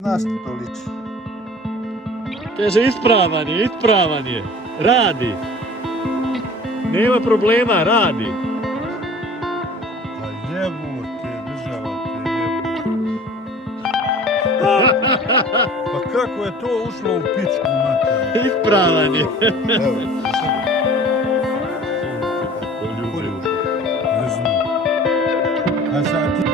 Na što to liči? Kaže, ispravan je. Radi. Nema problema, radi. Pa jebu te, država te jebu. Pa kako je to ušlo u pičku mater? Ispravan je. Evo, slušaj. Kako ljubi. Ne znam. A sad ti...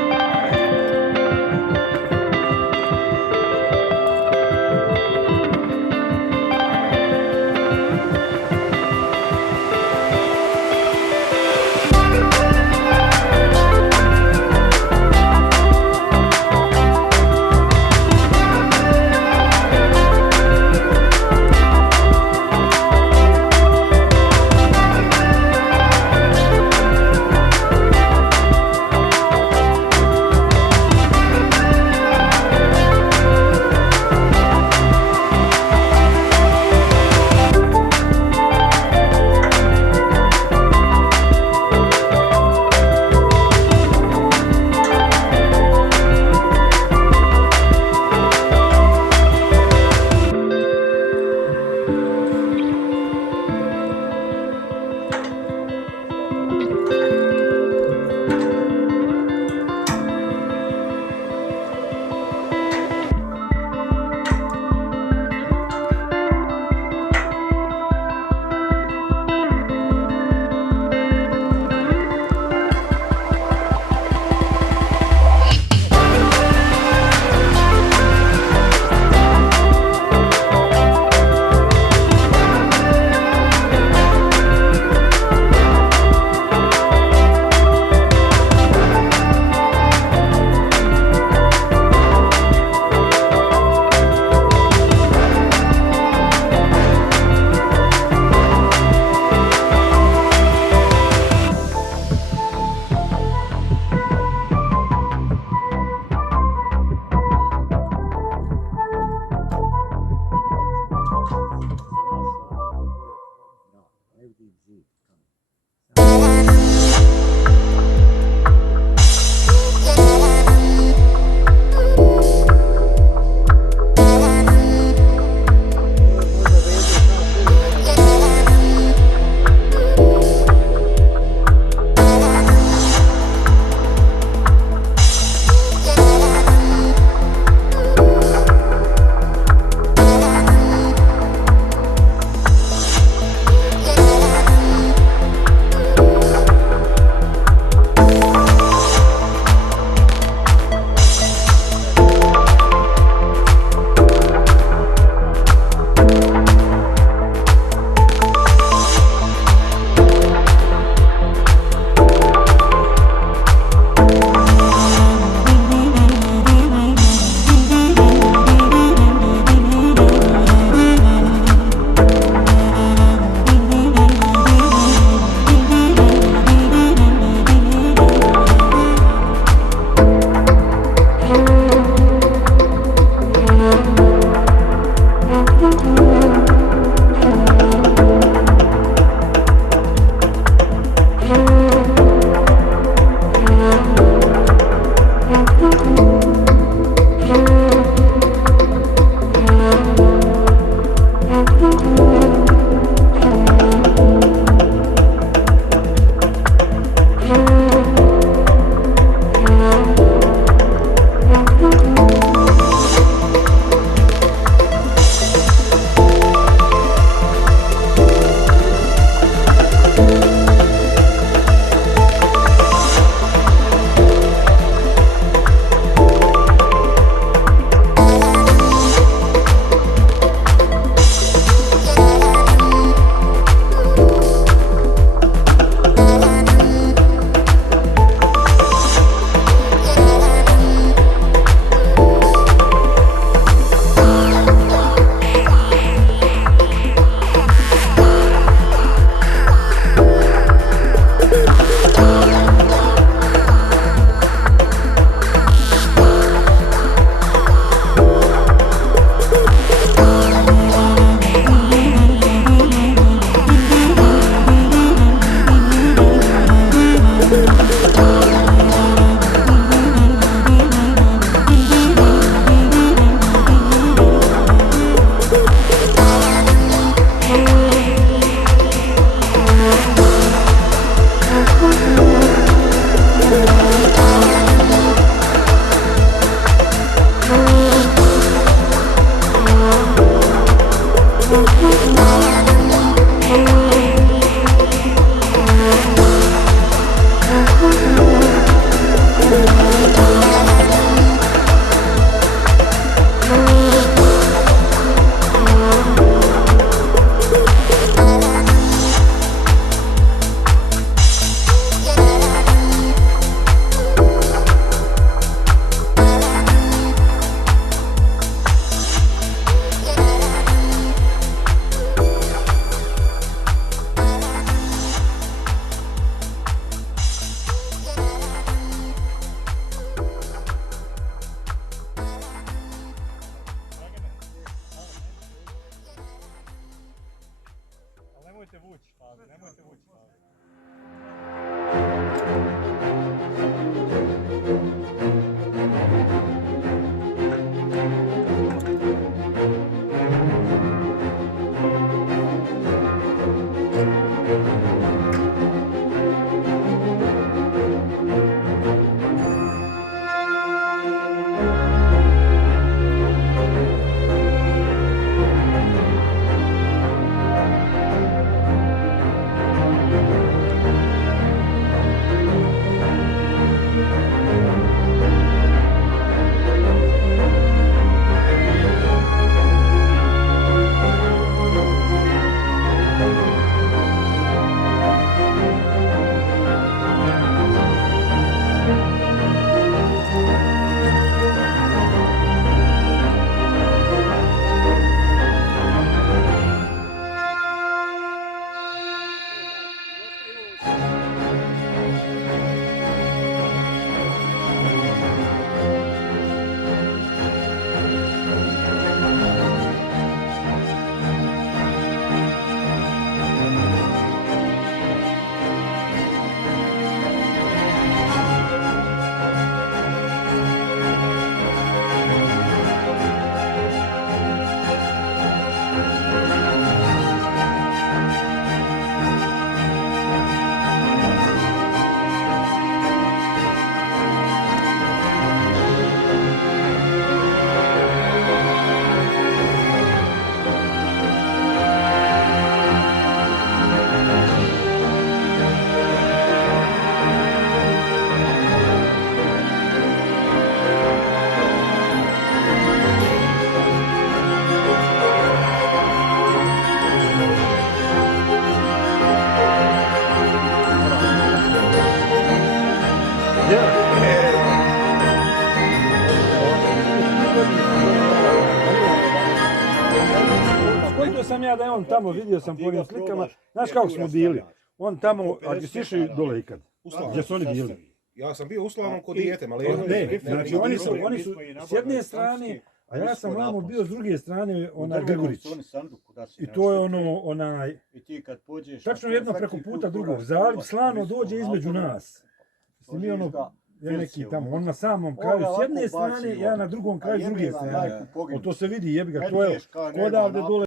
Nemojte vući, nemojte vući. Vidio sam ja da je on tamo, vidio sam po onim slikama, znaš kako smo bili, on tamo, a gdje si išli dole ikad, gdje su oni bili? Ja sam bio uslovno kod dijete, ali... Ne, znači oni su s jedne strane, a ja sam vamo bio s druge strane, onaj Grgurić. I to je onaj, tačno jedno preko puta drugog, zaliv slano dođe između nas. Mislim, mi ja neki tamo, on na samom kraju s jedne strane, ja na drugom kraju s druge strane. To se vidi, jebi ga, to je odavde dole.